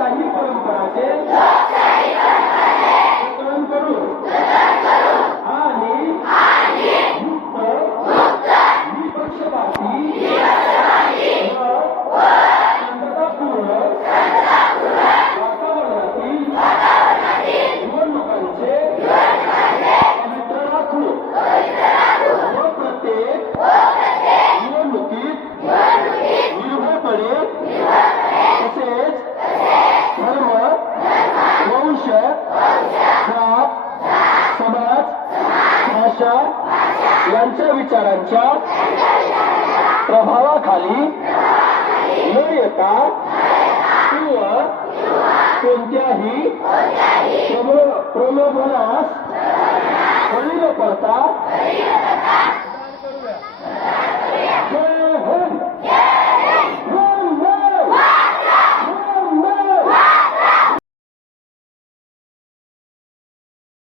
allí por pues, el मनुष्य जात समाज भाषा यांच्या विचारांच्या प्रभावाखाली न येता किंवा कोणत्याही प्रलोभनास